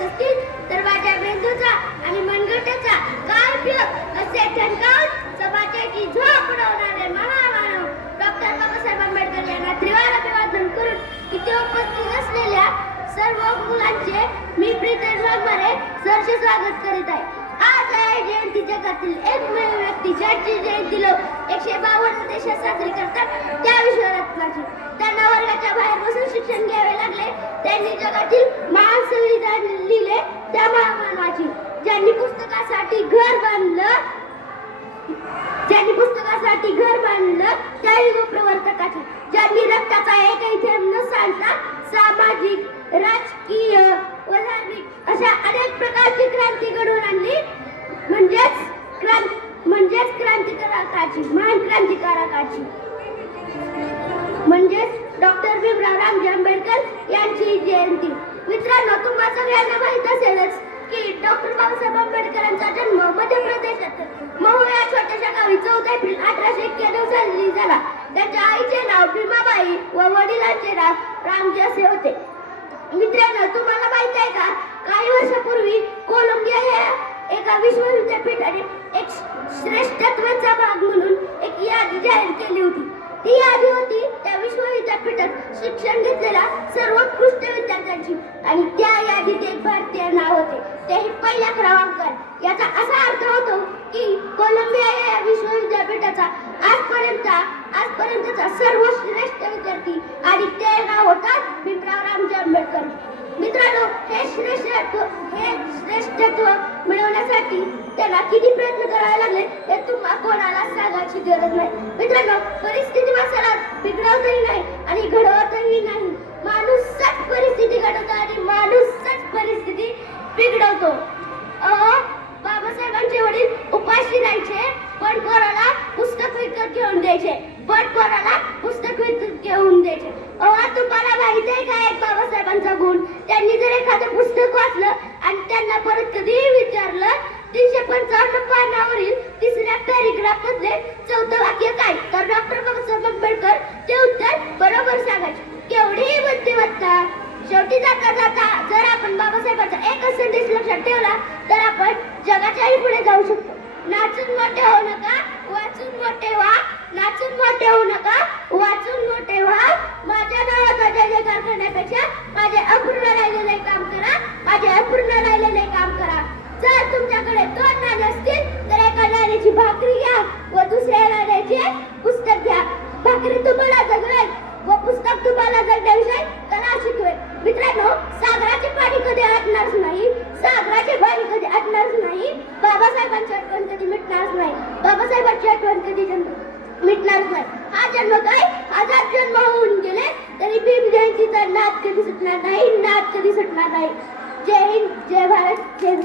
करत असतील तर माझ्या मेंदूचा आणि मनगटाचा काय उपयोग? असे ठणकावून समाजाची झोप उडवणारे महामानव डॉक्टर बाबासाहेब आंबेडकर यांना त्रिवार अभिवादन करून इथे उपस्थित असलेल्या सर्व मुलांचे मी प्रीतम वाघमारे सरचे स्वागत करीत आहे. आज आहे जयंती जगातील एकमेव व्यक्ती ज्यांची जयंती लोक एकशे बावन्न देशात साजरी करतात. त्या विश्वरत्नाची त्यांना वर्गाच्या बाहेर बसून शिक्षण घ्यावे लागले. त्यांनी जगातील महान संविधान महामानवाची ज्यांनी पुस्तकासाठी घर बांधलं ज्यांनी पुस्तकासाठी घर बांधलं त्या युग प्रवर्तकाची ज्यांनी रक्ताचा एकही थेंब न सांडता सामाजिक राजकीय व धार्मिक अशा अनेक प्रकारची क्रांती घडवून आणली. म्हणजेच क्रांत म्हणजेच क्रांतिकारकाची महान क्रांतिकारकाची. म्हणजेच डॉक्टर भीमराव रामजी आंबेडकर यांची जयंती. मित्रांनो तुम्हा सगळ्यांना माहीत असेल त्यांचा जन्म मध्य प्रदेशात. महू या छोट्याशा गावी चौदा एप्रिल अठराशे एक्क्याण्णव साली झाला. त्यांच्या आईचे नाव भीमाबाई व वडिलांचे नाव रामजी असे होते. विद्यापीठात शिक्षण घेतलेल्या सर्वोत्कृष्ट विद्यार्थ्यांची. आणि त्या यादीत एक भारतीय नाव होते. तेही पहिल्या क्रमांकावर याचा असा अर्थ होतो की कोलंबिया या विश्वविद्यापीठाचा आजपर्यंत आजपर्यंतचा सर्वश्रेष्ठ विद्यार्थी आणि ते नाव होतात भीमराव रामजी आंबेडकर. मित्रांनो श्रेष्ठत्व हे श्रेष्ठत्व मिळवण्यासाठी त्याला किती प्रयत्न करावे लागले हे तुम्हा कोणाला सांगायची गरज नाही. मित्रांनो परिस्थिती माणसाला बिघडवतही नाही आणि घडवतही नाही. माणूसच परिस्थिती घडवतो आणि माणूसच परिस्थिती बिघडवतो. अहो बाबासाहेबांचे वडील उपाशी राहायचे पण कोणाला पुस्तक विकत घेऊन द्यायचे पण पोराला पुस्तक विकत घेऊन द्यायचे अहो तुम्हाला माहीत आहे का एक बाबासाहेबांचा गुण त्यांनी जर एखादं पुस्तक वाचलं आणि त्यांना परत कधीही विचारलं तीनशे पंचावन्न पानावरील तिसऱ्या पॅरेग्राफ मधले चौथं वाक्य काय तर डॉक्टर बाबासाहेब आंबेडकर ते उत्तर बरोबर सांगायचे केवढी बुद्धिमत्ता शेवटी जाता जाता जर आपण बाबासाहेबांचा एकच संदेश लक्षात ठेवला तर आपण जगाच्याही पुढे जाऊ शकतो. नाचून मोठे होऊ नका वाचून मोठे व्हा नाचून मोठे होऊ नका. कधी आटणारच नाही. सागराचे पाणी कधी आटणारच नाही. बाबासाहेबांची आठवण कधी मिटणारच नाही. बाबासाहेबांची आठवण कधी जन्म मिटणारच नाही. हा जन्म काय? हजार जन्म होऊन गेले तरी भीम जयंतीचा नाद कधी सुटणार नाही. नाद कधी सुटणार नाही. जय हिंद जय भारत जय हिंद